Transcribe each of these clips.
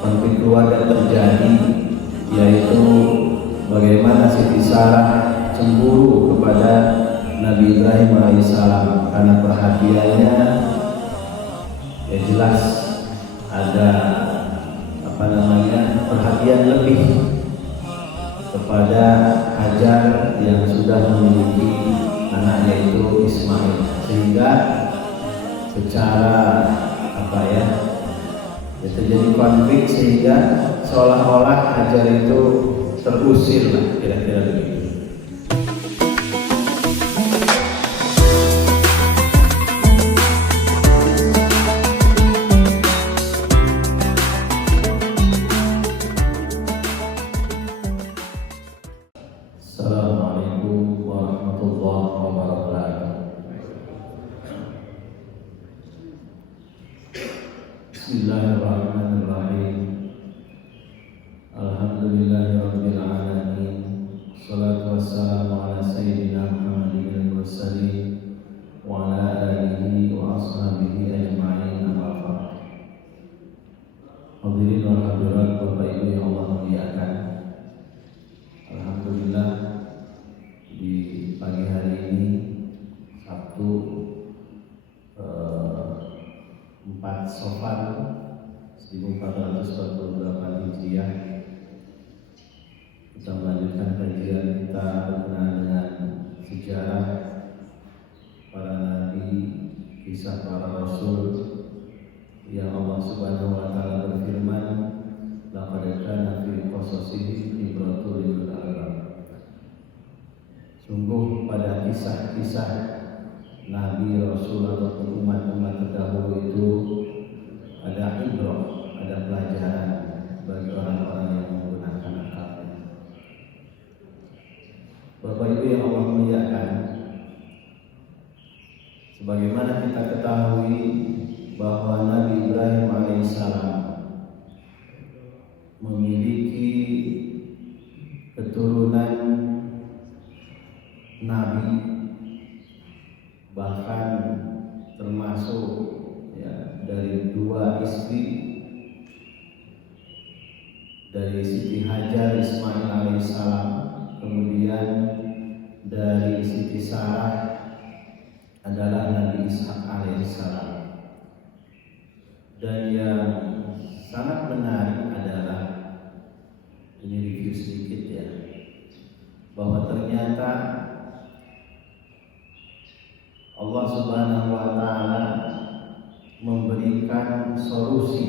konflik keluarga terjadi, yaitu bagaimana Siti Sarah cemburu kepada Nabi Ibrahim alaihissalam karena perhatiannya. Ya jelas ada perhatian lebih kepada Hajar yang sudah memiliki anaknya itu Ismail, sehingga secara terjadi konflik, sehingga seolah-olah Hajar itu terusir lah, kira-kira begitu. Assalamualaikum warahmatullahi wabarakatuh. Bismillahirrahmanirrahim. Alhamdulillahirabbil alamin. Wassalatu wassalamu ala sayyidina Muhammadin mursalin wa ala alihi wa ashabihi ajma'in, amma ba'd. Hadirin wal hadirat, Bapak Ibu yang Allah muliakan. Alhamdulillah, di pagi hari ini Sabtu 4 Safar 1448 Hijriah, kita melanjutkan kajian kita berkenaan dengan sejarah para nabi, kisah para rasul yang Allah Subhanahu wa taala berfirman, laqad kana fi qasasihim ibratun lil albab. Sungguh pada kisah-kisah nabi, rasul ataupun umat-umat terdahulu itu ada ibrah, ada pelajaran bagi orang-orang yang menggunakan akalnya. Bapak Ibu yang Allah muliakan, sebagaimana kita ketahui bahwa Nabi Ibrahim alaihissalam memiliki keturunan nabi, bahkan termasuk dari 2 istri, dari Siti Hajar Ismail alaihissalam, kemudian dari Siti Sarah adalah Nabi Ishak alaihissalam. Dan yang sangat menarik adalah, ini review sedikit ya, bahwa ternyata Allah Subhanahu wa taala memberikan solusi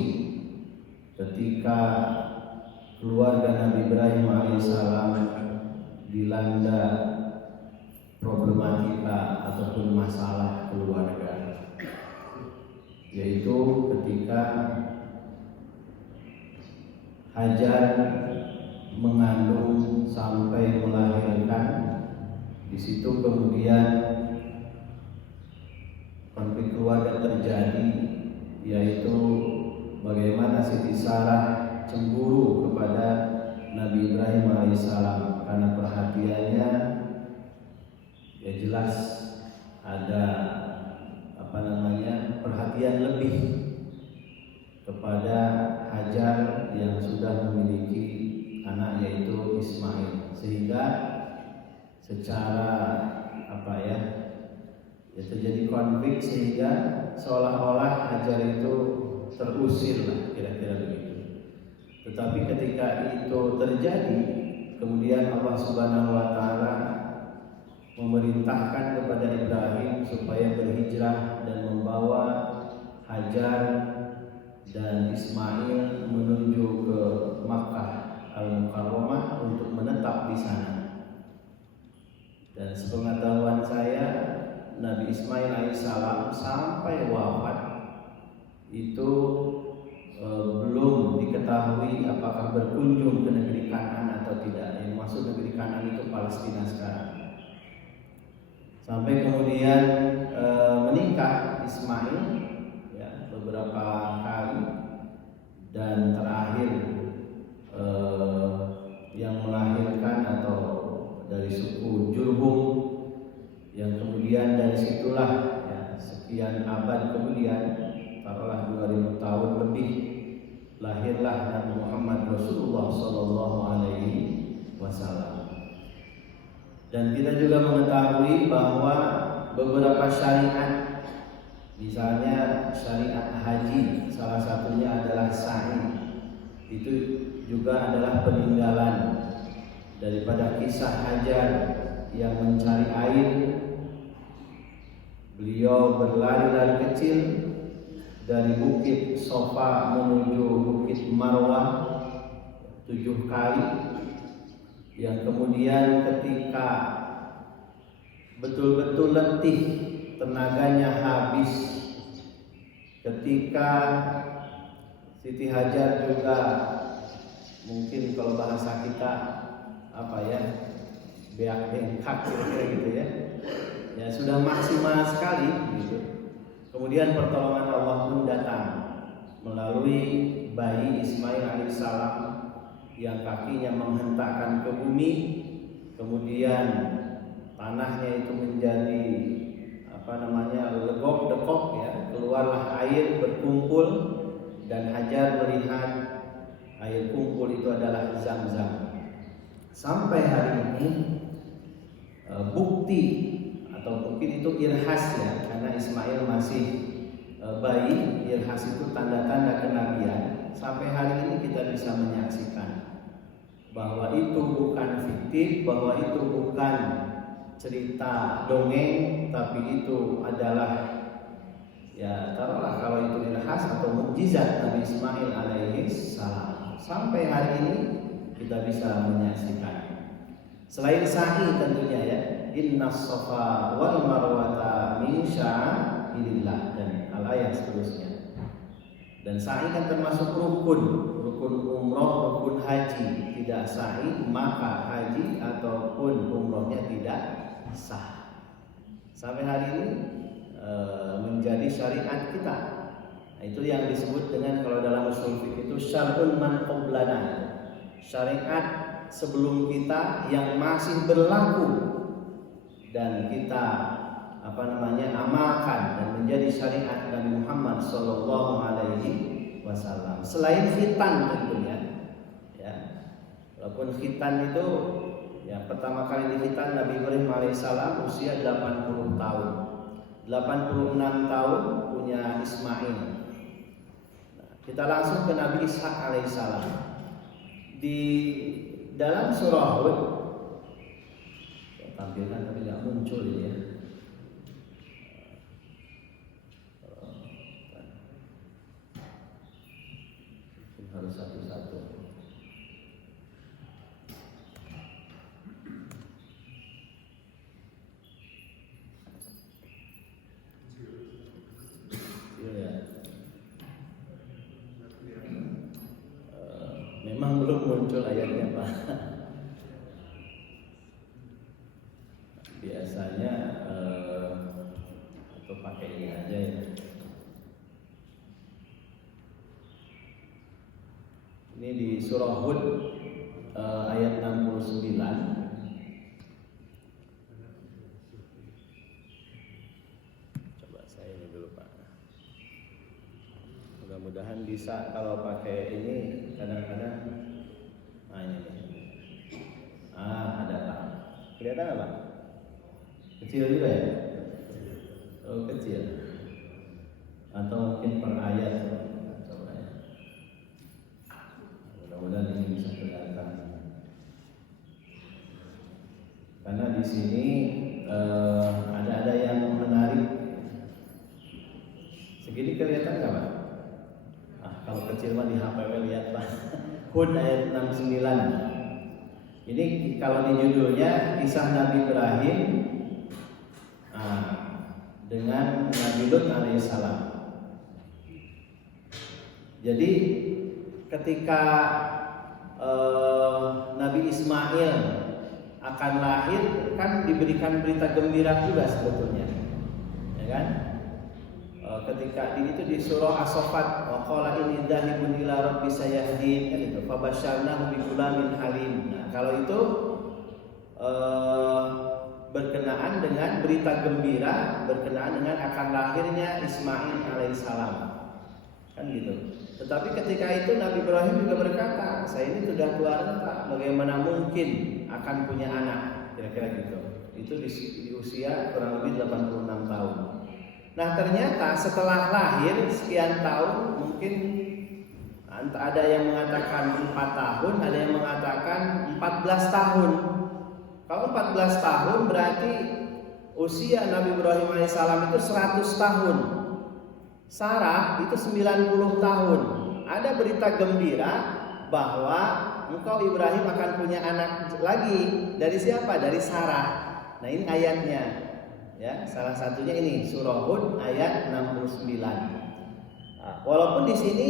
ketika keluarga Nabi Ibrahim alaihissalam dilanda problematika ataupun masalah keluarga, yaitu ketika Hajar mengandung sampai melahirkan. Di situ kemudian konflik keluarga terjadi, yaitu bagaimana Siti Sarah cemburu kepada Nabi Ibrahim alaihissalam karena perhatiannya. Ya jelas ada perhatian lebih kepada Hajar yang sudah memiliki anaknya itu Ismail, sehingga secara terjadi konflik, sehingga seolah-olah Hajar itu terusir lah, kira-kira begitu. Tetapi ketika itu terjadi, kemudian Allah Subhanahu wa taala memerintahkan kepada Ibrahim supaya berhijrah dan membawa Hajar dan Ismail menuju ke Makkah Al-Mukarramah untuk menetap di sana. Dan sepengetahuan saya, Nabi Ismail alaihissalam sampai wafat itu belum diketahui apakah berkunjung ke negeri Kanaan atau tidak. Yang maksud negeri Kanaan itu Palestina sekarang. Sampai kemudian menikah Ismail beberapa kali, dan terakhir yang melahirkan atau dari suku Jurhum, yang kemudian dari situlah sekian abad kemudian, taruhlah 2000 tahun lebih, lahir lahirlah Nabi Muhammad Rasulullah Sallallahu Alaihi Wasallam. Dan kita juga mengetahui bahwa beberapa syariat, misalnya syariat haji, salah satunya adalah sa'i, itu juga adalah peninggalan daripada kisah Hajar yang mencari air. Beliau berlari-lari kecil dari bukit Sofa menuju bukit Marwah 7 kali, yang kemudian ketika betul-betul letih, tenaganya habis, ketika Siti Hajar juga mungkin kalau bahasa kita beak bengkak kira-kira gitu ya. Ya sudah maksimal sekali gitu. Kemudian pertolongan Allah pun datang melalui bayi Ismail alaihissalam yang kakinya menghentakkan ke bumi, kemudian tanahnya itu menjadi legok-dekok ya, keluarlah air berkumpul, dan Hajar melihat air kumpul itu adalah Zam-Zam. Sampai hari ini bukti atau mungkin itu irhas ya, karena Ismail masih bayi, irhas itu tanda-tanda kenabian. Sampai hari ini kita bisa menyaksikan bahwa itu bukan fiktif, bahwa itu bukan cerita dongeng, tapi itu adalah ya taruhlah kalau itu irhas atau mukjizat Nabi Ismail alaihi salam. Sampai hari ini kita bisa menyaksikan. Selain sa'i tentunya ya, innas safa wal marwata min sya'airillah, dan al-ayat seterusnya. Dan sa'i kan termasuk rukun umroh, rukun haji. Tidak sa'i maka haji ataupun umrohnya tidak sah. Sampai hari ini menjadi syariat kita. Nah, itu yang disebut dengan kalau dalam usul fikih itu syar'un man qablana, syariat sebelum kita yang masih berlaku dan kita amalkan dan menjadi syariat Nabi Muhammad Sallallahu Alaihi Wasallam. Selain khitan tentunya, ya, walaupun khitan itu ya pertama kali dikhitan Nabi Ibrahim alaihissalam usia 80 tahun, 86 tahun punya Ismail. Nah, kita langsung ke Nabi Ishak alaihissalam. Di dalam surah Hud, saya tampilkan tapi nggak muncul ini ya. Harus satu-satu. Memang belum muncul ayatnya Pak. Biasanya atau pakai ini aja ya. Ini di surah Hud ayat 69. Coba saya ini dulu Pak. Mudah-mudahan bisa kalau pakai ini kadang-kadang. Nah ini nih. Ada Pak. Kelihatan apa? Kecil juga ya? Oh kecil. Atau mungkin per ayat. Coba ya. Mudah-mudahan ini bisa kelihatan. Karena di sini ada yang menarik. Segini kelihatan nggak Pak? Kalau kecil mah di HPW lihat Pak. Hud ayat 69. Ini kalau di judulnya kisah Nabi Ibrahim dengan Nabi Lut alaihissalam. Jadi ketika Nabi Ismail akan lahir kan diberikan berita gembira juga sebetulnya, ya kan? Ketika itu di surah As-Saffat, wa qala inni dzahibun ila rabbi sayahdin, kan itu fabasyarnahu bi ghulamin halim. Nah, kalau itu berkenaan dengan berita gembira, berkenaan dengan akan lahirnya Ismail alaihissalam, kan gitu. Tetapi ketika itu Nabi Ibrahim juga berkata, saya ini sudah tua renta, bagaimana mungkin akan punya anak, kira-kira gitu. Itu di usia kurang lebih 86 tahun. Nah ternyata setelah lahir sekian tahun, mungkin ada yang mengatakan 4 tahun, ada yang mengatakan 14 tahun. Kalau 14 tahun berarti usia Nabi Ibrahim alaihissalam itu 100 tahun. Sarah itu 90 tahun. Ada berita gembira bahwa engkau Ibrahim akan punya anak lagi. Dari siapa? Dari Sarah. Nah ini ayatnya. Ya, salah satunya ini surah Hud ayat 69. Nah, walaupun di sini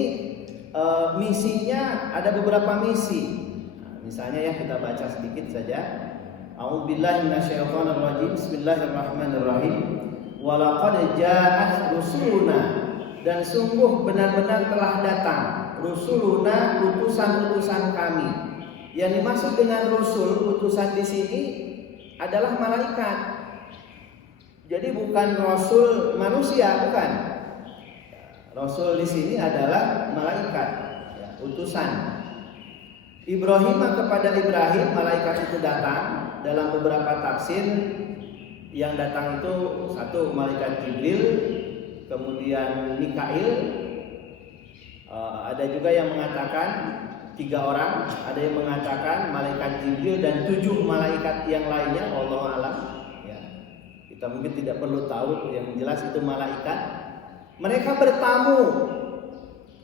misinya ada beberapa misi. Nah, misalnya ya kita baca sedikit saja. A'udzubillahi minasyaitonirrajim. Bismillahirrahmanirrahim. Walaqad ja'at rusuluna, dan sungguh benar-benar telah datang rusuluna, utusan-utusan kami. Yang dimaksud dengan rusul, utusan di sini adalah malaikat. Jadi bukan rasul manusia, bukan. Rasul di sini adalah malaikat, ya, utusan. Ibrahim kepada Ibrahim, malaikat itu datang. Dalam beberapa tafsir yang datang itu satu malaikat Jibril, kemudian Mikail, ada juga yang mengatakan 3 orang, ada yang mengatakan malaikat Jibril dan 7 malaikat yang lainnya, Allah alam. Ya, kita mungkin tidak perlu tahu, yang jelas itu malaikat. Mereka bertamu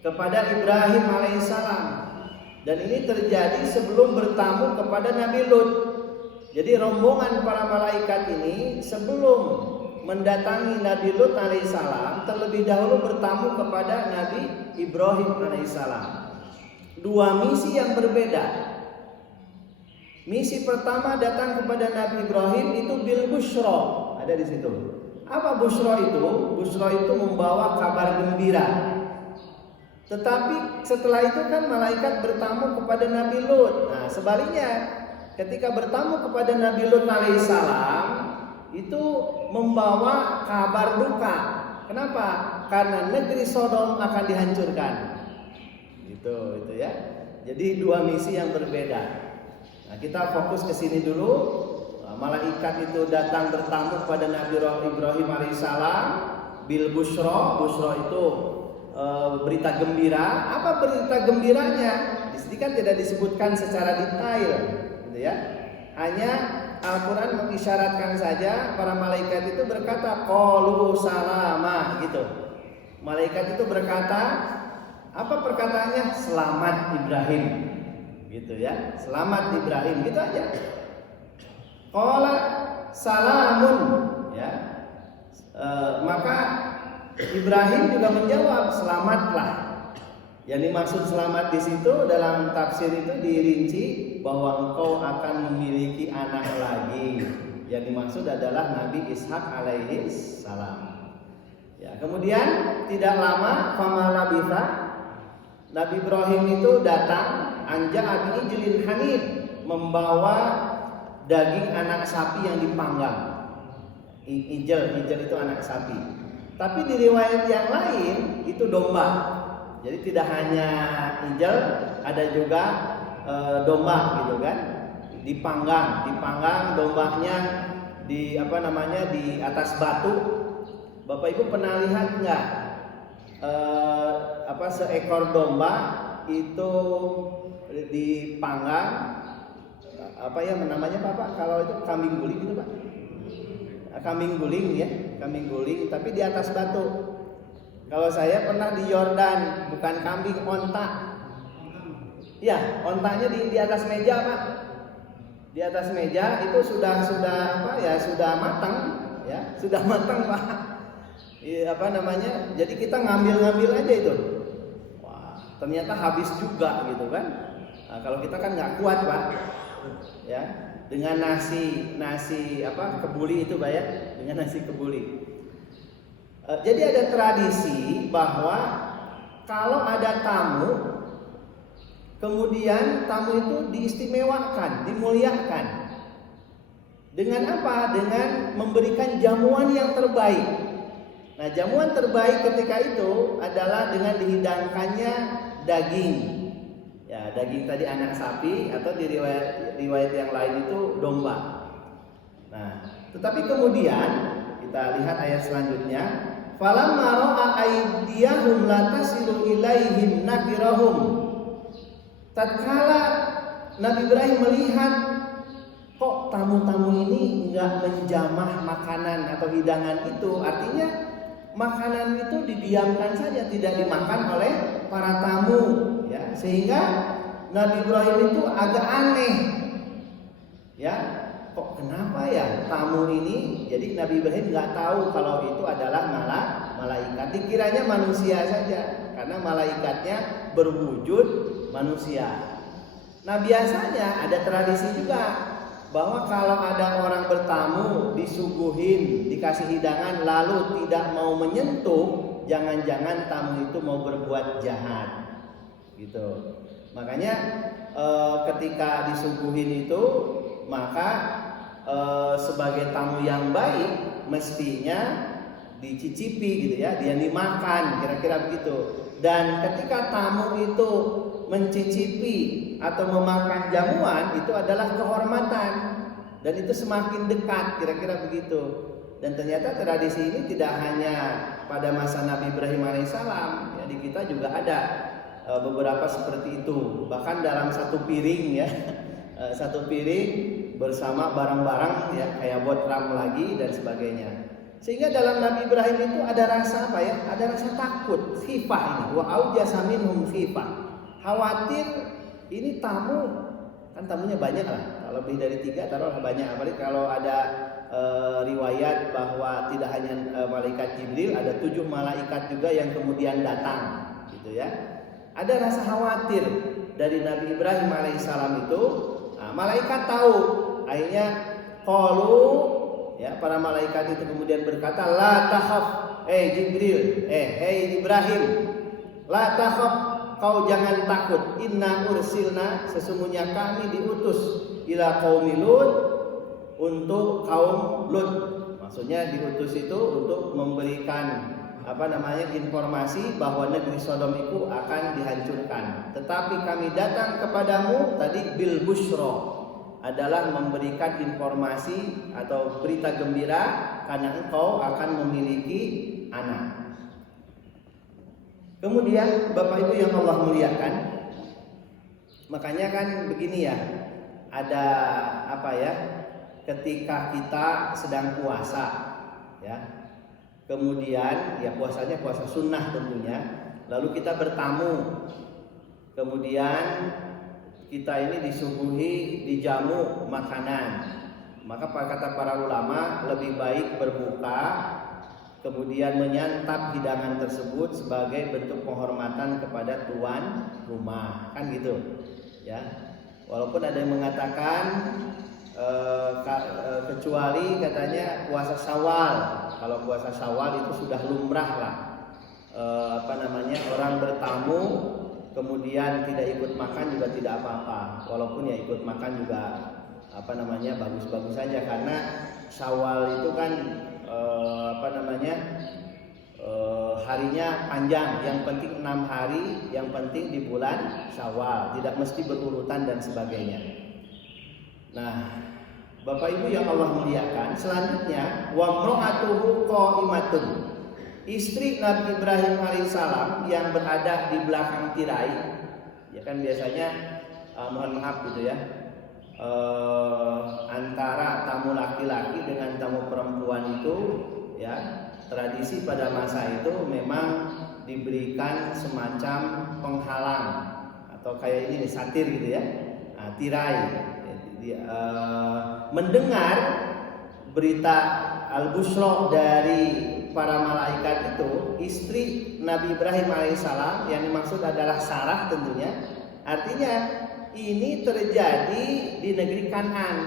kepada Ibrahim alaihissalam, dan ini terjadi sebelum bertamu kepada Nabi Lut. Jadi rombongan para malaikat ini sebelum mendatangi Nabi Lut alaihissalam terlebih dahulu bertamu kepada Nabi Ibrahim alaihissalam. 2 misi yang berbeda. Misi pertama datang kepada Nabi Ibrahim itu bil busyra, ada di situ. Apa busyra itu? Busyra itu membawa kabar gembira. Tetapi setelah itu kan malaikat bertamu kepada Nabi Lut. Nah, sebaliknya ketika bertamu kepada Nabi Lut alaihissalam itu membawa kabar duka. Kenapa? Karena negeri Sodom akan dihancurkan. Itu ya. Jadi 2 misi yang berbeda. Nah, kita fokus ke sini dulu. Malaikat itu datang bertamu kepada Nabi Ibrahim alaihissalam bil busyra. Busyra itu berita gembira. Apa berita gembiranya? Di sini kan tidak disebutkan secara detail, gitu ya. Hanya Al-Quran mengisyaratkan saja para malaikat itu berkata qalu salama, gitu. Malaikat itu berkata, apa perkataannya? Selamat Ibrahim, gitu ya. Selamat Ibrahim, gitu aja. Qala salamun, ya. Maka Ibrahim juga menjawab selamatlah. Yang dimaksud selamat di situ dalam tafsir itu dirinci bahwa engkau akan memiliki anak lagi. Yang dimaksud adalah Nabi Ishak alaihi salam. Ya, kemudian tidak lama famalabitha, Nabi Ibrahim itu datang anja abi ijlin hanid, membawa daging anak sapi yang dipanggang. Ijel itu anak sapi. Tapi di riwayat yang lain itu domba. Jadi tidak hanya ijel, ada juga domba, gitu kan? Dipanggang dombanya di di atas batu. Bapak Ibu pernah lihat nggak seekor domba itu dipanggang? Apa ya namanya Pak? Kalau itu kambing guling gitu Pak? Kambing guling ya, kambing guling tapi di atas batu. Kalau saya pernah di Yordan, bukan kambing, onta. Ya, ontanya di atas meja Pak. Di atas meja itu sudah matang, ya, sudah matang Pak. Jadi kita ngambil aja itu. Wah, ternyata habis juga gitu kan. Nah, kalau kita kan nggak kuat Pak, ya. Dengan nasi kebuli itu Pak ya, dengan nasi kebuli. Jadi ada tradisi bahwa kalau ada tamu, kemudian tamu itu diistimewakan, dimuliakan. Dengan apa? Dengan memberikan jamuan yang terbaik. Nah, jamuan terbaik ketika itu adalah dengan dihidangkannya daging. Ya, daging tadi anak sapi atau di riwayat yang lain itu domba. Nah, tetapi kemudian kita lihat ayat selanjutnya, falamma ra'a aydiyahum la tasilu ilaihim nakirahum. Tatkala Nabi Ibrahim melihat kok tamu-tamu ini enggak menjamah makanan atau hidangan itu, artinya makanan itu didiamkan saja, tidak dimakan oleh para tamu, ya, sehingga Nabi Ibrahim itu agak aneh, ya, kok kenapa ya tamu ini? Jadi Nabi Ibrahim nggak tahu kalau itu adalah malaikat, dikiranya manusia saja, karena malaikatnya berwujud manusia. Nah, biasanya ada tradisi juga bahwa kalau ada orang bertamu disuguhin, dikasih hidangan lalu tidak mau menyentuh, jangan-jangan tamu itu mau berbuat jahat, gitu. Makanya ketika disuguhin itu, maka sebagai tamu yang baik mestinya dicicipi, gitu ya, dia dimakan, kira-kira begitu. Dan ketika tamu itu mencicipi atau memakan jamuan, itu adalah kehormatan dan itu semakin dekat, kira-kira begitu. Dan ternyata tradisi ini tidak hanya pada masa Nabi Ibrahim alaihissalam, ya, di kita juga ada beberapa seperti itu. Bahkan dalam satu piring, ya, satu piring bersama barang-barang, ya, kayak botram lagi dan sebagainya. Sehingga dalam Nabi Ibrahim itu ada rasa apa, ya? Ada rasa takut, khifah ini. Wa aujasa minhum khifah. Khawatir ini tamu, kan tamunya banyak lah. Kalau lebih dari 3 taruhlah banyak. Apalagi kalau ada riwayat bahwa tidak hanya malaikat Jibril, ada 7 malaikat juga yang kemudian datang, gitu ya. Ada rasa khawatir dari Nabi Ibrahim alaihissalam itu. Nah, malaikat tahu, akhirnya qalu, ya, para malaikat itu kemudian berkata, la takhaf, Jibril, Ibrahim, la takhaf, kau jangan takut, inna ursilna, sesungguhnya kami diutus ila qaumi Lut, untuk kaum Lut. Maksudnya diutus itu untuk memberikan informasi bahwa negeri Sodom itu akan dihancurkan. Tetapi kami datang kepadamu tadi bil busyra, adalah memberikan informasi atau berita gembira karena engkau akan memiliki anak. Kemudian Bapak Ibu yang Allah muliakan, makanya kan begini ya, ada ketika kita sedang puasa, ya, kemudian ya puasanya puasa sunnah tentunya, lalu kita bertamu, kemudian kita ini disuguhi, dijamu makanan, maka kata para ulama lebih baik berbuka kemudian menyantap hidangan tersebut sebagai bentuk penghormatan kepada tuan rumah, kan gitu, ya. Walaupun ada yang mengatakan kecuali katanya puasa Syawal. Kalau puasa Syawal itu sudah lumrah lah, orang bertamu kemudian tidak ikut makan juga tidak apa-apa. Walaupun ya ikut makan juga bagus-bagus saja, karena Syawal itu kan harinya panjang, yang penting 6 hari, yang penting di bulan Syawal, tidak mesti berurutan dan sebagainya. Nah, Bapak Ibu yang Allah muliakan, selanjutnya wa mra'atuhu qa'imatun, istri Nabi Ibrahim alaihissalam yang berada di belakang tirai, ya kan biasanya mohon maaf gitu ya, antara tamu laki-laki dengan tamu perempuan itu, ya, tradisi pada masa itu memang diberikan semacam penghalang atau kayak ini satir gitu ya, tirai. Mendengar berita al-busyra dari para malaikat itu, istri Nabi Ibrahim alaihissalam yang dimaksud adalah Sarah tentunya, artinya ini terjadi di negeri Kan'an.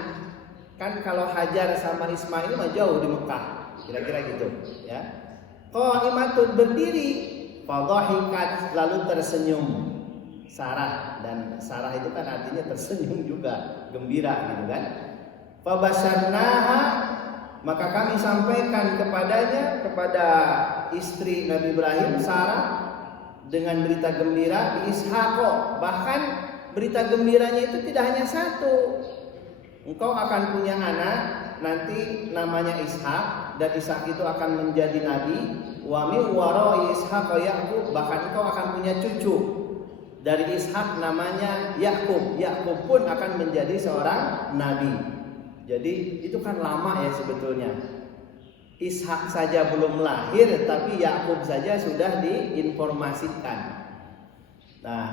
Kan kalau Hajar sama Ismail mah jauh di Mekah, kira-kira gitu, ya. Qa'imatun, berdiri, fadhahikat, lalu tersenyum Sarah, dan Sarah itu kan artinya tersenyum juga, gembira gitu kan. Fabasyarnaha, maka kami sampaikan kepadanya, kepada istri Nabi Ibrahim, Sarah, dengan berita gembira di Ishaq. Bahkan berita gembiranya itu tidak hanya satu. Engkau akan punya anak, nanti namanya Ishak, dan Ishak itu akan menjadi nabi. Wa min wara'i Ishaq Yaqub, bahkan engkau akan punya cucu. Dari Ishak namanya Yakub. Yakub pun akan menjadi seorang nabi. Jadi itu kan lama ya sebetulnya. Ishak saja belum lahir, tapi Yakub saja sudah diinformasikan. Nah,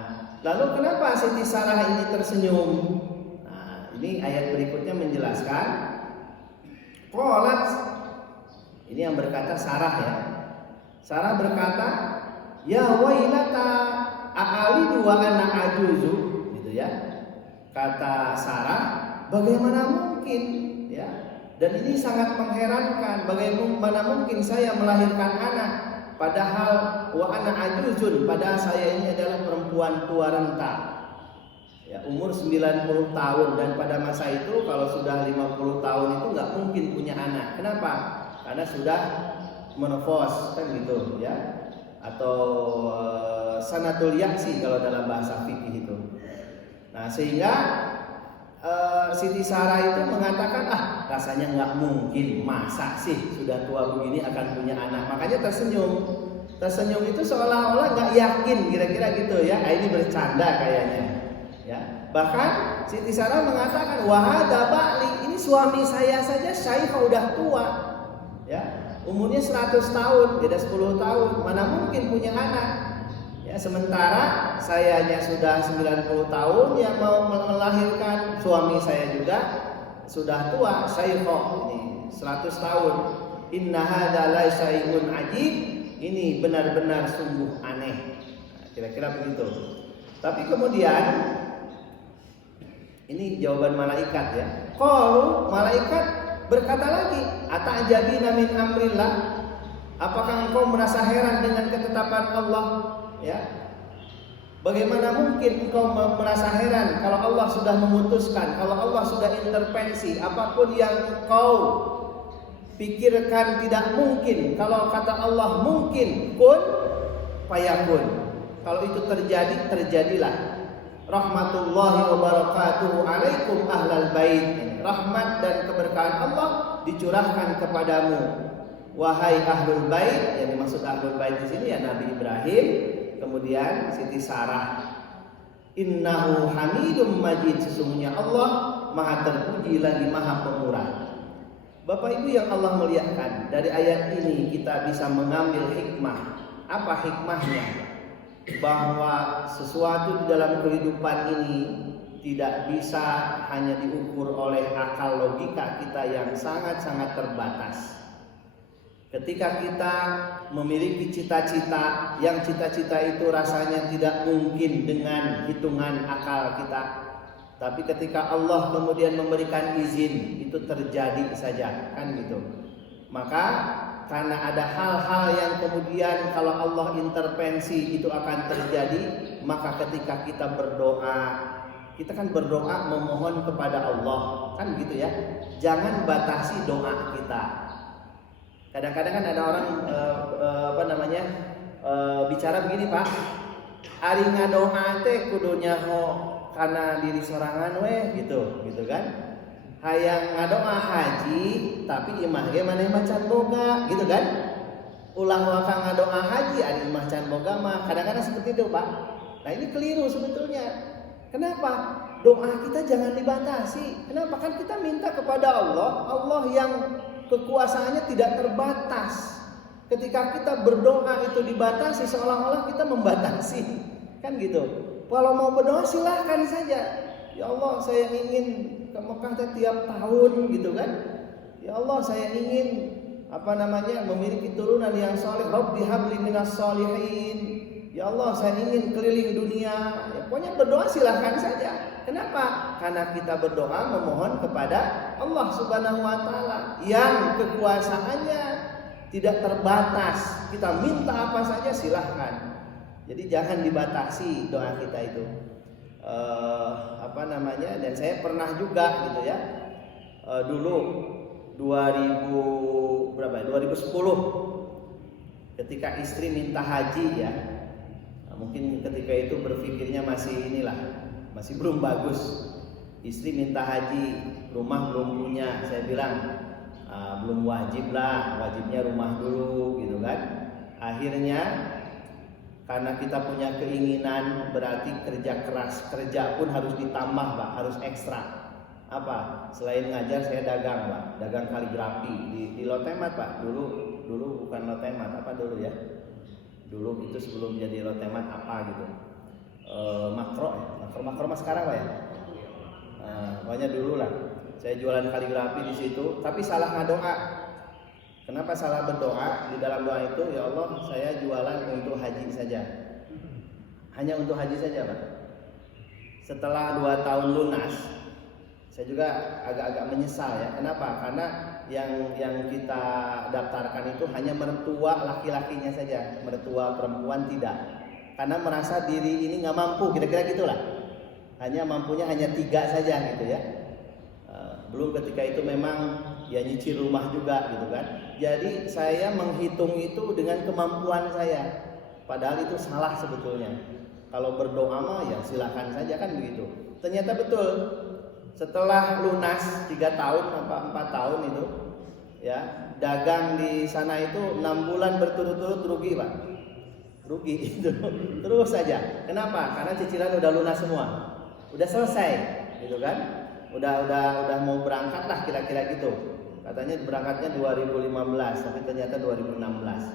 lalu kenapa Siti Sarah ini tersenyum? Nah, ini ayat berikutnya menjelaskan. Qalat, ini yang berkata Sarah ya. Sarah berkata, ya wailata a'alidu wa ana ajuzu, gitu ya. Kata Sarah, bagaimana mungkin ya? Dan ini sangat mengherankan, bagaimana mungkin saya melahirkan anak padahal wa ana ajuzun, padahal saya ini adalah perempuan tua renta. Ya, umur 90 tahun, dan pada masa itu kalau sudah 50 tahun itu nggak mungkin punya anak. Kenapa? Karena sudah menopause kan gitu ya. Atau sanatul yaksi kalau dalam bahasa fikih itu. Nah, sehingga Siti Sarah itu mengatakan, rasanya nggak mungkin, masa sih sudah tua begini akan punya anak. Makanya tersenyum. Tersenyum itu seolah-olah nggak yakin, kira-kira gitu ya. Ini bercanda kayaknya. Ya. Bahkan Siti Sarah mengatakan, wahada ba'li, ini suami saya saja udah tua. Ya. Umurnya 100 tahun, beda 10 tahun, mana mungkin punya anak. Ya, sementara sayanya sudah 90 tahun yang mau melahirkan, suami saya juga sudah tua, syaikhoh ini 100 tahun. Inna hadza la syai'un ajib, ini benar-benar sungguh aneh. Nah, kira-kira begitu. Tapi kemudian ini jawaban malaikat ya. Qalu, malaikat berkata lagi, ata'jabina min amrillah, apakah engkau merasa heran dengan ketetapan Allah? Ya, bagaimana mungkin engkau merasa heran kalau Allah sudah memutuskan, kalau Allah sudah intervensi, apapun yang engkau pikirkan tidak mungkin, kalau kata Allah mungkin, kun fayakun. Kalau itu terjadi, terjadilah. Rahmatullahi wa barakatuhu alaikum ahlal bait. Rahmat dan keberkahan Allah dicurahkan kepadamu, wahai ahlul bait. Yang dimaksud ahlul bait di sini ya Nabi Ibrahim, kemudian Siti Sarah. Innahu hamidum majid, sesungguhnya Allah maha terpuji lagi maha pemurah. Bapak Ibu yang Allah muliakan, dari ayat ini kita bisa mengambil hikmah. Apa hikmahnya? Bahwa sesuatu di dalam kehidupan ini tidak bisa hanya diukur oleh akal logika kita yang sangat-sangat terbatas. Ketika kita memiliki cita-cita, yang cita-cita itu rasanya tidak mungkin dengan hitungan akal kita, tapi ketika Allah kemudian memberikan izin, itu terjadi saja, kan gitu. Maka karena ada hal-hal yang kemudian kalau Allah intervensi itu akan terjadi, maka ketika kita berdoa, kita kan berdoa memohon kepada Allah, kan gitu ya. Jangan batasi doa kita. Kadang-kadang kan ada orang bicara begini, Pak. Ari ngadoa teh kudu nyaho kana diri sorangan we gitu kan. Hayang ngadoa haji tapi imah ge maneh macan boga gitu kan. Ulah wakang ngadoa haji ari imah can boga mah kadang-kadang seperti itu, Pak. Nah, ini keliru sebetulnya. Kenapa? Doa kita jangan dibatasi. Kenapa? Kan kita minta kepada Allah, Allah yang kekuasaannya tidak terbatas. Ketika kita berdoa itu dibatasi, seolah-olah kita membatasi. Kan gitu. Kalau mau berdoa silahkan saja. Ya Allah, saya ingin ke Mekah tiap tahun gitu kan. Ya Allah, saya ingin memiliki turunan yang saleh. Rabbi habli minas sholihin. Ya Allah, saya ingin keliling dunia. Ya, pokoknya berdoa silahkan saja. Kenapa? Karena kita berdoa memohon kepada Allah Subhanahu wa taala yang kekuasaannya tidak terbatas. Kita minta apa saja silahkan. Jadi jangan dibatasi doa kita itu. Dan saya pernah juga gitu ya. Dulu 2010 ketika istri minta haji ya, mungkin ketika itu berpikirnya masih belum bagus. Istri minta haji, rumah belum punya. Saya bilang belum wajib lah, wajibnya rumah dulu gitu kan. Akhirnya karena kita punya keinginan, berarti kerja keras, kerja pun harus ditambah Pak, harus ekstra. Apa? Selain ngajar saya dagang Pak, dagang kaligrafi di Lotemat Pak. Dulu bukan Lotemat, apa dulu ya? Dulu itu sebelum jadi Lotemat apa gitu. Makro mas sekarang Pak ya? Pokoknya dulu lah. Saya jualan kaligrafi di situ, tapi salah ngadoa. Kenapa salah berdoa? Di dalam doa itu, ya Allah, saya jualan untuk haji saja. Hanya untuk haji saja Pak. Setelah 2 tahun lunas, saya juga agak-agak menyesal ya. Kenapa? Karena yang kita daftarkan itu hanya mertua laki-lakinya saja, mertua perempuan tidak. Karena merasa diri ini nggak mampu, kira-kira gitulah. Mampunya hanya 3 saja gitu ya. Belum ketika itu memang ya nyicil rumah juga gitu kan. Jadi saya menghitung itu dengan kemampuan saya. Padahal itu salah sebetulnya. Kalau berdoa mah ya silakan saja kan begitu. Ternyata betul. Setelah lunas 3 tahun sampai 4 tahun itu ya, dagang di sana itu 6 bulan berturut-turut rugi Pak. Rugi itu. Terus saja. Kenapa? Karena cicilan udah lunas semua. Udah selesai gitu kan. Udah mau berangkat lah kira-kira gitu. Katanya berangkatnya 2015, tapi ternyata 2016.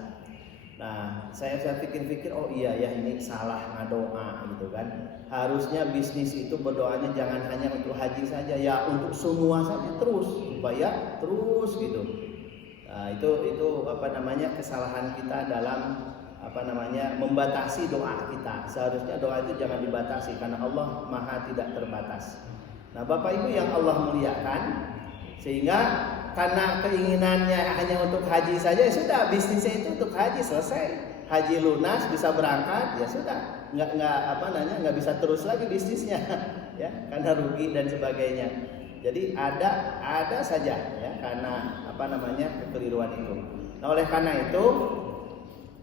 Nah, saya pikir-pikir, oh iya ya ini salah ngadoa gitu kan. Harusnya bisnis itu berdoanya jangan hanya untuk haji saja, ya untuk semua saja terus supaya terus gitu. Nah, itu kesalahan kita dalam membatasi doa kita. Seharusnya doa itu jangan dibatasi karena Allah Maha tidak terbatas. Nah, Bapak Ibu yang Allah muliakan, sehingga karena keinginannya hanya untuk haji saja, ya sudah, bisnisnya itu untuk haji, selesai. Haji lunas, bisa berangkat, ya sudah. Nggak bisa terus lagi bisnisnya ya, karena rugi dan sebagainya. Jadi ada saja ya, karena kekeliruan itu. Nah, oleh karena itu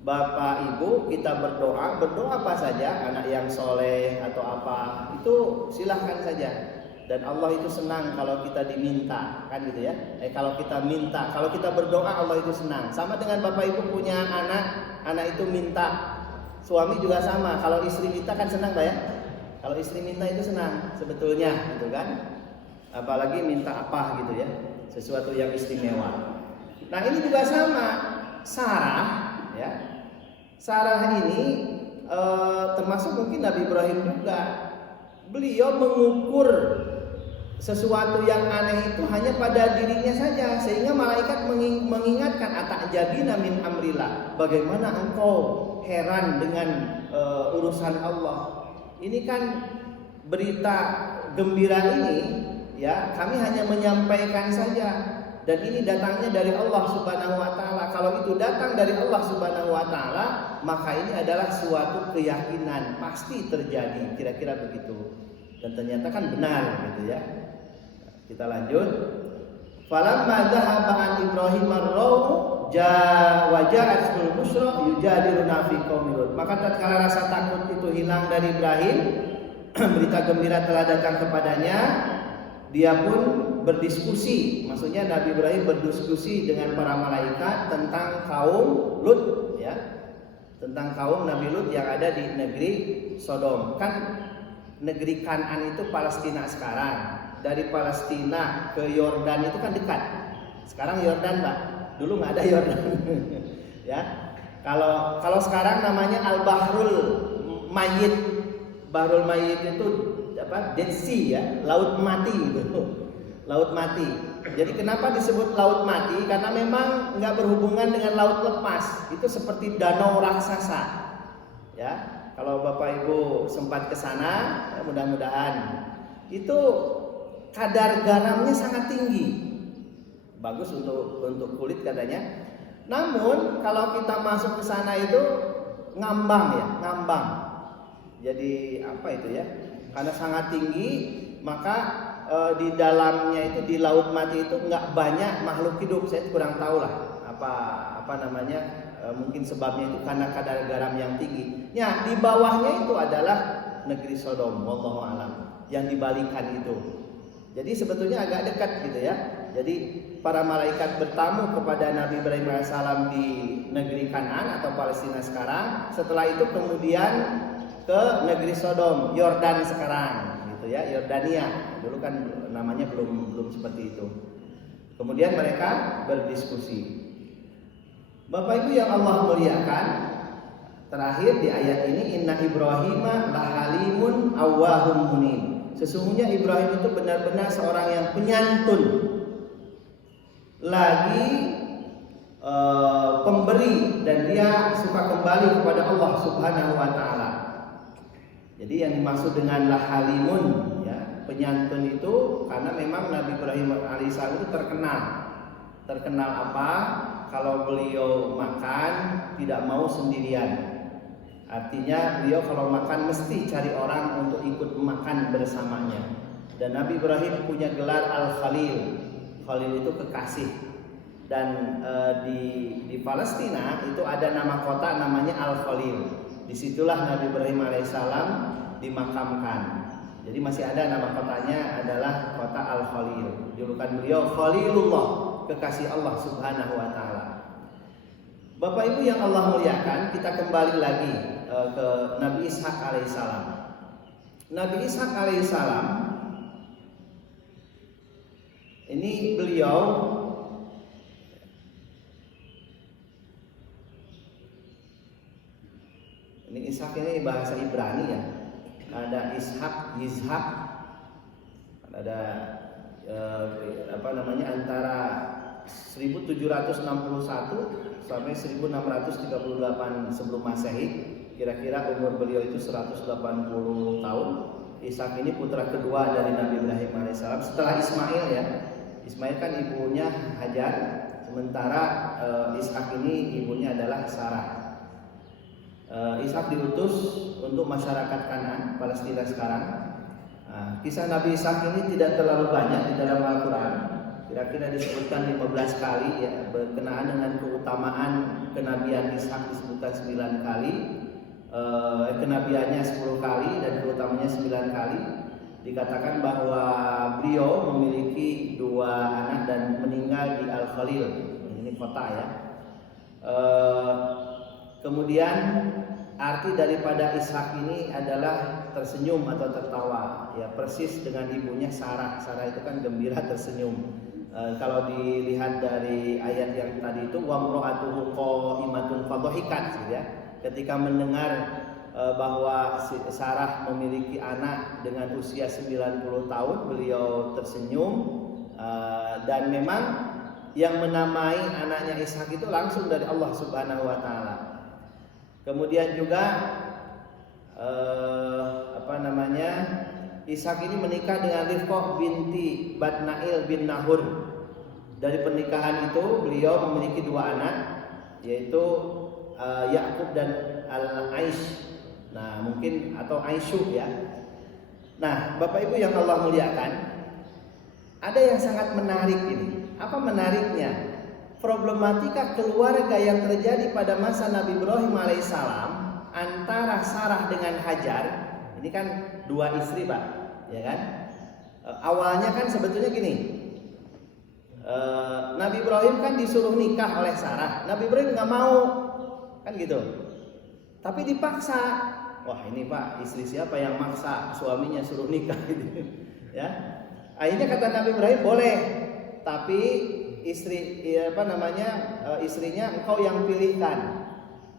Bapak Ibu kita berdoa apa saja, anak yang soleh atau apa, itu silahkan saja. Dan Allah itu senang kalau kita diminta, kan gitu ya. Kalau kita minta, kalau kita berdoa Allah itu senang. Sama dengan Bapak Ibu punya anak itu minta. Suami juga sama. Kalau istri minta kan senang Pak ya. Kalau istri minta itu senang sebetulnya, gitu kan. Apalagi minta apa gitu ya, sesuatu yang istimewa. Nah, ini juga sama. Sarah ya. Sarah ini termasuk mungkin Nabi Ibrahim juga. Beliau mengukur sesuatu yang aneh itu hanya pada dirinya saja, sehingga malaikat mengingatkan, ata'jabina min amrillah, bagaimana engkau heran dengan urusan Allah. Ini kan berita gembira ini ya, kami hanya menyampaikan saja, dan ini datangnya dari Allah Subhanahu wa taala. Kalau itu datang dari Allah Subhanahu wa taala, maka ini adalah suatu keyakinan pasti terjadi, kira-kira begitu. Dan ternyata kan benar gitu ya. Kita lanjut. Falamma dhahaba an Ibrahim ar-raw waja'at al-busra yujadiluna fi qaumil Lut. Maka tatkala rasa takut itu hilang dari Ibrahim, berita gembira telah datang kepadanya, dia pun berdiskusi. Maksudnya Nabi Ibrahim berdiskusi dengan para malaikat tentang kaum Lut ya. Tentang kaum Nabi Lut yang ada di negeri Sodom. Kan negeri Kan'an itu Palestina sekarang. Dari Palestina ke Yordan itu kan dekat. Sekarang Yordan Pak, dulu nggak ada Yordan. Ya, kalau sekarang namanya Al-Bahrul Mayyit. Bahrul Mayyit itu Dead Sea ya, laut mati gitu. Laut mati. Jadi kenapa disebut laut mati? Karena memang nggak berhubungan dengan laut lepas. Itu seperti danau raksasa. Ya, kalau Bapak Ibu sempat ke sana, ya mudah-mudahan itu kadar garamnya sangat tinggi, bagus untuk kulit katanya. Namun kalau kita masuk ke sana itu ngambang. Jadi apa itu ya? Karena sangat tinggi, maka di dalamnya itu di laut mati itu nggak banyak makhluk hidup. Saya kurang tahu lah apa mungkin sebabnya itu karena kadar garam yang tinggi. Ya, di bawahnya itu adalah negeri Sodom, wallahu alam, yang dibalikan itu. Jadi sebetulnya agak dekat gitu ya. Jadi para malaikat bertamu kepada Nabi Ibrahim alaihissalam di negeri Kanaan atau Palestina sekarang. Setelah itu kemudian ke negeri Sodom, Yordan sekarang, gitu ya, Yordania. Dulu kan namanya belum seperti itu. Kemudian mereka berdiskusi. Bapak Ibu yang Allah muliakan, terakhir di ayat ini, Inna Ibrahima lahalimun awwahum munib. Sesungguhnya Ibrahim itu benar-benar seorang yang penyantun, lagi pemberi, dan dia suka kembali kepada Allah Subhanahu wa taala. Jadi yang dimaksud dengan lahalimun, ya, penyantun itu karena memang Nabi Ibrahim alaihissalam itu terkenal apa? Kalau beliau makan tidak mau sendirian. Artinya beliau kalau makan mesti cari orang untuk ikut makan bersamanya. Dan Nabi Ibrahim punya gelar Al-Khalil. Khalil itu kekasih. Dan di Palestina itu ada nama kota namanya Al-Khalil. Disitulah Nabi Ibrahim alaihissalam dimakamkan. Jadi masih ada nama kotanya adalah kota Al-Khalil. Julukan beliau Khalilullah, kekasih Allah Subhanahu wa taala. Bapak Ibu yang Allah muliakan, kita kembali lagi ke Nabi Ishak alaihissalam. Nabi Ishak alaihissalam ini beliau Ishak ini bahasa Ibrani ya. Ada Ishak, Yizhak, ada antara 1761 sampai 1638 sebelum Masehi. Kira-kira umur beliau itu 180 tahun. Ishak ini putra kedua dari Nabi Ibrahim alaihissalam setelah Ismail ya. Ismail kan ibunya Hajar, sementara Ishak ini ibunya adalah Sarah. Ishak diutus untuk masyarakat Kanaan, Palestina sekarang. Kisah Nabi Ishak ini tidak terlalu banyak di dalam Al-Quran. Kira-kira disebutkan 15 kali ya, berkenaan dengan keutamaan kenabian Ishak disebutkan 9 kali, kenabiannya 10 kali dan keutamaannya 9 kali. Dikatakan bahwa beliau memiliki 2 anak dan meninggal di Al-Khalil, ini kota ya. Kemudian arti daripada Ishak ini adalah tersenyum atau tertawa, ya persis dengan ibunya Sarah. Sarah itu kan gembira tersenyum. Kalau dilihat dari ayat yang tadi itu, wa mra'atuhu qa'imatun fadhahikat, gitu ya. Ketika mendengar bahwa Sarah memiliki anak dengan usia 90 tahun, beliau tersenyum, dan memang yang menamai anaknya Ishak itu langsung dari Allah Subhanahu wa taala. Kemudian juga Ishak ini menikah dengan Rifqah binti Batnail bin Nahur. Dari pernikahan itu beliau memiliki 2 anak, yaitu Yakub dan Al-Aish. Nah, mungkin atau Aisyuh ya. Nah, Bapak Ibu yang Allah muliakan, ada yang sangat menarik ini. Apa menariknya? Problematika keluarga yang terjadi pada masa Nabi Ibrahim alaihissalam antara Sarah dengan Hajar. Ini kan 2 istri, Pak, ya kan? Awalnya kan sebetulnya gini. Nabi Ibrahim kan disuruh nikah oleh Sarah. Nabi Ibrahim nggak mau, kan gitu. Tapi dipaksa. Wah, ini Pak, istri siapa yang maksa suaminya suruh nikah gitu. Ya. Akhirnya kata Nabi Ibrahim, boleh. Tapi istrinya engkau yang pilihkan.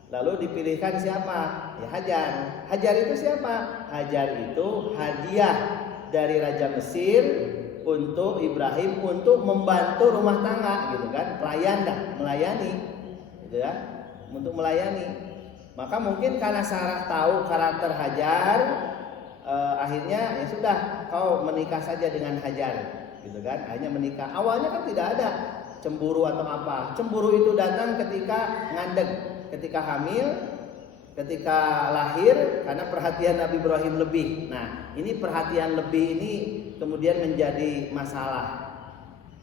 Lalu dipilihkan siapa? Ya Hajar. Hajar itu siapa? Hajar itu hadiah dari Raja Mesir untuk Ibrahim untuk membantu rumah tangga, gitu kan? Melayani, gitu ya, untuk melayani. Maka mungkin karena Sarah tahu karakter Hajar, akhirnya ya sudah, kau menikah saja dengan Hajar, gitu kan? Akhirnya menikah. Awalnya kan tidak ada cemburu atau apa. Cemburu itu datang ketika ngandeg, ketika hamil, ketika lahir, karena perhatian Nabi Ibrahim lebih. Nah, ini perhatian lebih ini kemudian menjadi masalah.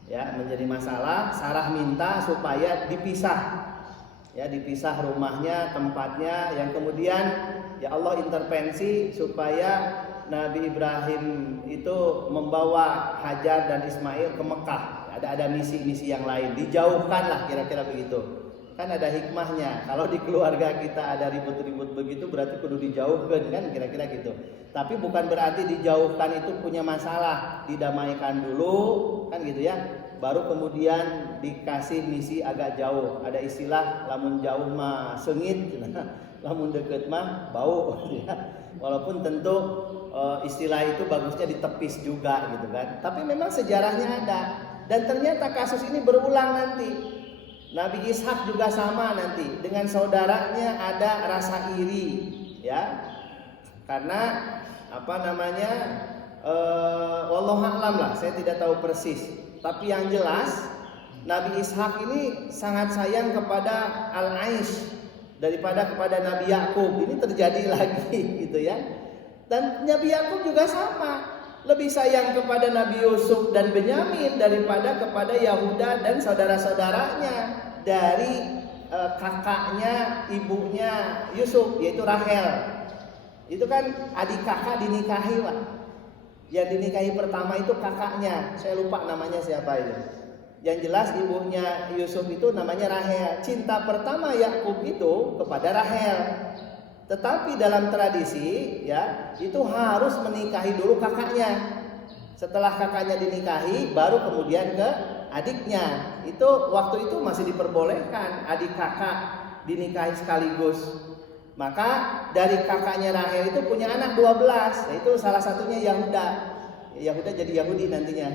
Ya, menjadi masalah. Sarah minta supaya dipisah. ya dipisah rumahnya, tempatnya, yang kemudian ya Allah intervensi supaya Nabi Ibrahim itu membawa Hajar dan Ismail ke Mekah. Ada misi-misi yang lain, dijauhkan lah kira-kira begitu. Kan ada hikmahnya. Kalau di keluarga kita ada ribut-ribut begitu berarti kudu dijauhkan kan kira-kira gitu. Tapi bukan berarti dijauhkan itu punya masalah, didamaikan dulu kan gitu ya. Baru kemudian dikasih misi agak jauh. Ada istilah lamun jauh mah sengit, lamun deket mah bau ya. Walaupun tentu istilah itu bagusnya ditepis juga gitu kan. Tapi memang sejarahnya ada. Dan ternyata kasus ini berulang nanti. Nabi Ishak juga sama nanti. Dengan saudaranya ada rasa iri ya. Karena wallahu a'lam lah, saya tidak tahu persis. Tapi yang jelas Nabi Ishak ini sangat sayang kepada Al-Aish daripada kepada Nabi Yakub. Ini terjadi lagi gitu ya. Dan Nabi Yakub juga sama, lebih sayang kepada Nabi Yusuf dan Benyamin daripada kepada Yahuda dan saudara-saudaranya dari kakaknya ibunya Yusuf, yaitu Rahel. Itu kan adik kakak dinikahi Pak. Yang dinikahi pertama itu kakaknya, saya lupa namanya siapa itu. Yang jelas ibunya Yusuf itu namanya Rahel. Cinta pertama Yakub itu kepada Rahel. Tetapi dalam tradisi ya itu harus menikahi dulu kakaknya. Setelah kakaknya dinikahi baru kemudian ke adiknya. Itu waktu itu masih diperbolehkan adik kakak dinikahi sekaligus. Maka dari kakaknya Rahel itu punya anak 12, yaitu salah satunya Yahuda. Yahuda jadi Yahudi nantinya.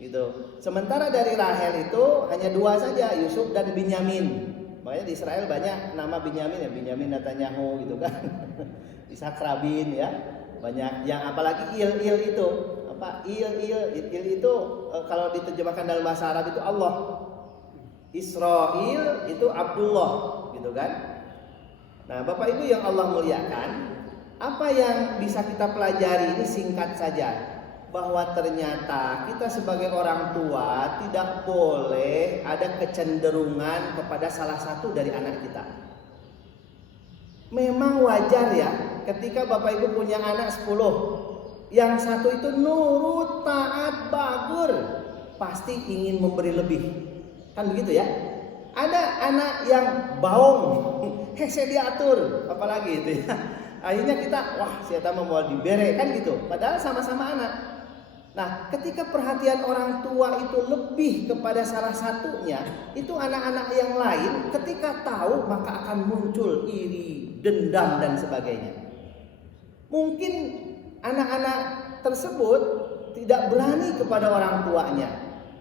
Gitu. Sementara dari Rahel itu hanya 2 saja, Yusuf dan Binyamin. Makanya di Israel banyak nama Binyamin ya, Binyamin Netanyahu gitu kan. Ishak Rabin ya. Banyak yang apalagi Il itu. Il itu kalau diterjemahkan dalam bahasa Arab itu Allah. Israel itu Abdullah gitu kan. Nah, Bapak Ibu yang Allah muliakan, apa yang bisa kita pelajari ini singkat saja. Bahwa ternyata kita sebagai orang tua tidak boleh ada kecenderungan kepada salah satu dari anak kita. Memang wajar ya ketika Bapak Ibu punya anak 10, yang satu itu nurut, taat, bagur, pasti ingin memberi lebih. Kan begitu ya? Ada anak yang baong, hese diatur, apalagi itu ya. Akhirnya kita, wah siapa mau dibere kan gitu. Padahal sama-sama anak. Nah, ketika perhatian orang tua itu lebih kepada salah satunya, itu anak-anak yang lain ketika tahu maka akan muncul iri, dendam dan sebagainya. Mungkin anak-anak tersebut tidak berani kepada orang tuanya,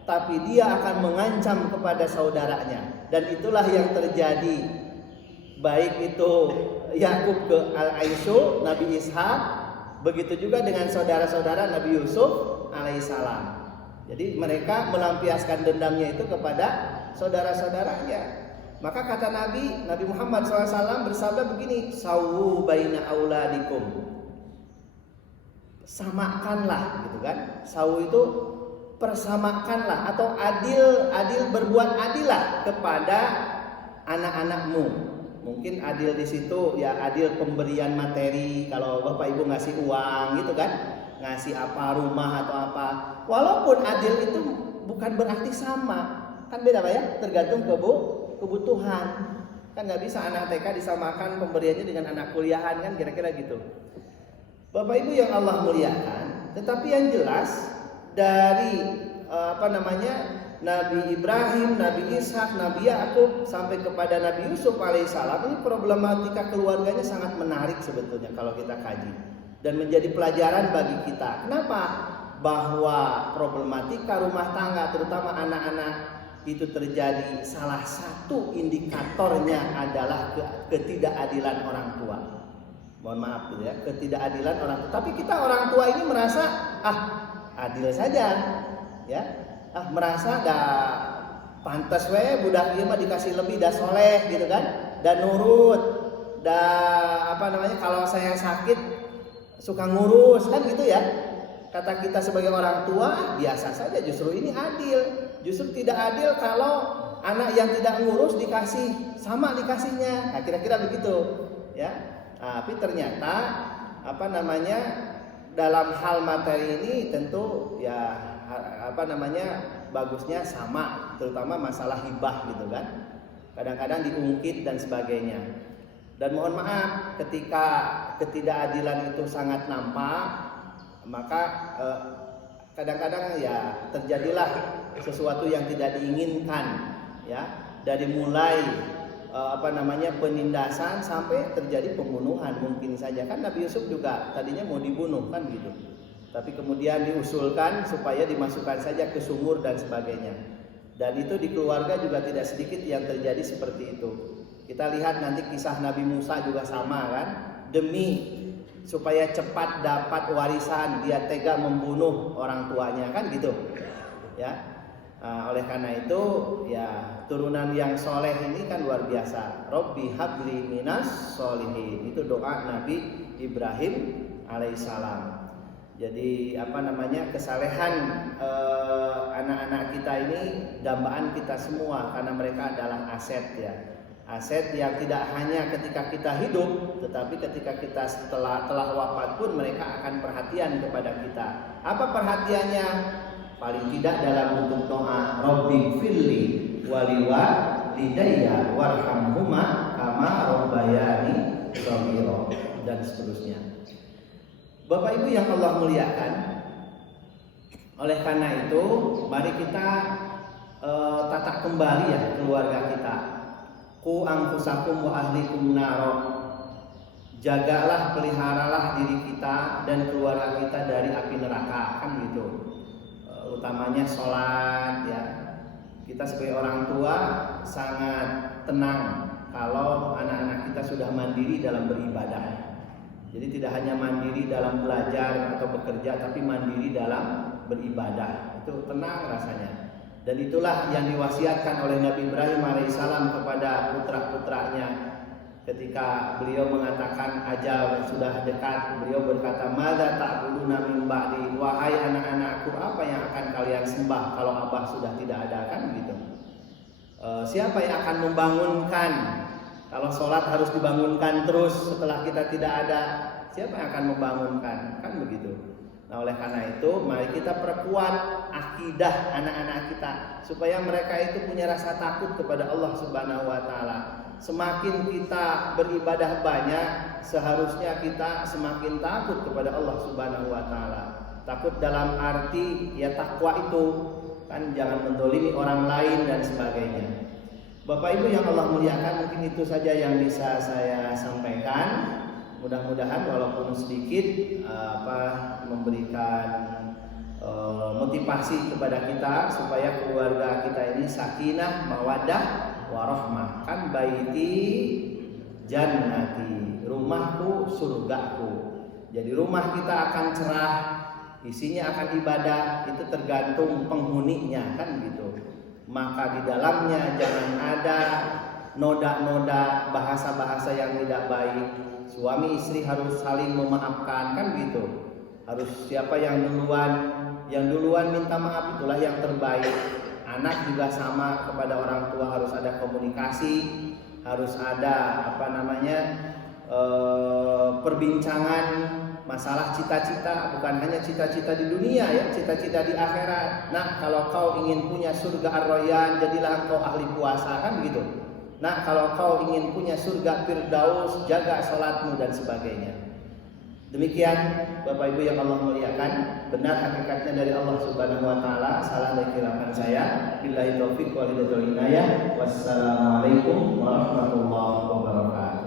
tapi dia akan mengancam kepada saudaranya. Dan itulah yang terjadi. Baik itu Yakub ke Al-Aisyu, Nabi Ishak, begitu juga dengan saudara-saudara Nabi Yusuf alaihissalam. Jadi mereka melampiaskan dendamnya itu kepada saudara-saudaranya. Maka kata Nabi Muhammad SAW bersabda begini, sawu baina auladikum. Samakanlah gitu kan. Sawu itu persamakanlah atau adil berbuat adillah kepada anak-anakmu. Mungkin adil di situ ya adil pemberian materi, kalau Bapak Ibu ngasih uang gitu kan, ngasih apa rumah atau apa. Walaupun adil itu bukan berarti sama, kan beda Pak ya, tergantung kebutuhan. Kan nggak bisa anak TK disamakan pemberiannya dengan anak kuliahan kan kira-kira gitu. Bapak Ibu yang Allah muliakan, tetapi yang jelas dari Nabi Ibrahim, Nabi Ishak, Nabi Yakub sampai kepada Nabi Yusuf alaihissalam, ini problematika keluarganya sangat menarik sebetulnya kalau kita kaji dan menjadi pelajaran bagi kita. Kenapa? Bahwa problematika rumah tangga terutama anak-anak itu terjadi, salah satu indikatornya adalah ketidakadilan orang tua. Mohon maaf gitu ya, ketidakadilan orang tua. Tapi kita orang tua ini merasa adil saja ya. Merasa dah pantas budak ieu mah dikasih lebih dah soleh gitu kan, dan nurut, dah kalau saya sakit suka ngurus kan gitu ya. Kata kita sebagai orang tua biasa saja, justru ini adil. Justru tidak adil kalau anak yang tidak ngurus dikasih sama dikasihnya. Nah, kira-kira begitu ya. Tapi ternyata dalam hal materi ini tentu ya bagusnya sama, terutama masalah hibah gitu kan. Kadang-kadang diungkit dan sebagainya. Dan mohon maaf ketika ketidakadilan itu sangat nampak, maka kadang-kadang ya terjadilah sesuatu yang tidak diinginkan ya, dari mulai penindasan sampai terjadi pembunuhan mungkin saja. Kan Nabi Yusuf juga tadinya mau dibunuh kan gitu, tapi kemudian diusulkan supaya dimasukkan saja ke sumur dan sebagainya. Dan itu di keluarga juga tidak sedikit yang terjadi seperti itu. Kita lihat nanti kisah Nabi Musa juga sama kan, demi supaya cepat dapat warisan dia tega membunuh orang tuanya kan gitu ya. Oleh karena itu ya, turunan yang soleh ini kan luar biasa. Robbi habli minas solihin, itu doa Nabi Ibrahim alaihissalam. Jadi kesalehan anak-anak kita ini dambaan kita semua, karena mereka adalah aset ya. Aset yang tidak hanya ketika kita hidup, tetapi ketika kita telah wafat pun mereka akan perhatian kepada kita. Apa perhatiannya? Paling tidak dalam bentuk doa, Robbi firli waliwalidayya warhamhuma kama rabbayani shaghira, dan seterusnya. Bapak Ibu yang Allah muliakan, oleh karena itu mari kita tata kembali ya keluarga kita. Qu anfusakum wa ahlikum naro. Jagalah, peliharalah diri kita dan keluarga kita dari api neraka, kan gitu. Utamanya sholat ya. Kita sebagai orang tua sangat tenang kalau anak-anak kita sudah mandiri dalam beribadah. Jadi tidak hanya mandiri dalam belajar atau bekerja, tapi mandiri dalam beribadah. Itu tenang rasanya. Dan itulah yang diwasiatkan oleh Nabi Ibrahim alaihissalam kepada putra-putranya. Ketika beliau mengatakan ajal sudah dekat, beliau berkata, "Madza ta'buduna min ba'di?" Wahai anak-anakku, apa yang akan kalian sembah kalau abah sudah tidak ada, kan gitu. Siapa yang akan membangunkan? Kalau sholat harus dibangunkan terus setelah kita tidak ada, siapa yang akan membangunkan? Kan begitu. Nah, oleh karena itu mari kita perkuat akidah anak-anak kita supaya mereka itu punya rasa takut kepada Allah Subhanahu wa taala. Semakin kita beribadah banyak, seharusnya kita semakin takut kepada Allah Subhanahu wa taala. Takut dalam arti ya takwa itu kan jangan mendolimi orang lain dan sebagainya. Bapak Ibu yang Allah muliakan, mungkin itu saja yang bisa saya sampaikan. Mudah-mudahan walaupun sedikit memberikan motivasi kepada kita supaya keluarga kita ini sakinah, mawaddah, warahmah. Kan baiti jannati, rumahku surgaku. Jadi rumah kita akan cerah, isinya akan ibadah, itu tergantung penghuninya, kan gitu. Maka di dalamnya jangan ada noda-noda bahasa-bahasa yang tidak baik. Suami istri harus saling memaafkan, kan gitu. Harus siapa yang duluan minta maaf, itulah yang terbaik. Anak juga sama, kepada orang tua harus ada komunikasi, harus ada perbincangan masalah cita-cita, bukan hanya cita-cita di dunia ya, cita-cita di akhirat. Nah, kalau kau ingin punya surga Ar-Rayyan, jadilah kau ahli puasa, kan begitu. Nah, kalau kau ingin punya surga Firdaus, jaga salatmu dan sebagainya. Demikian Bapak Ibu yang Allah muliakan, benar hakikatnya dari Allah Subhanahu wa taala, salah dan khilafan saya. Billahi taufiq wal hidayah. Wassalamualaikum warahmatullahi wabarakatuh.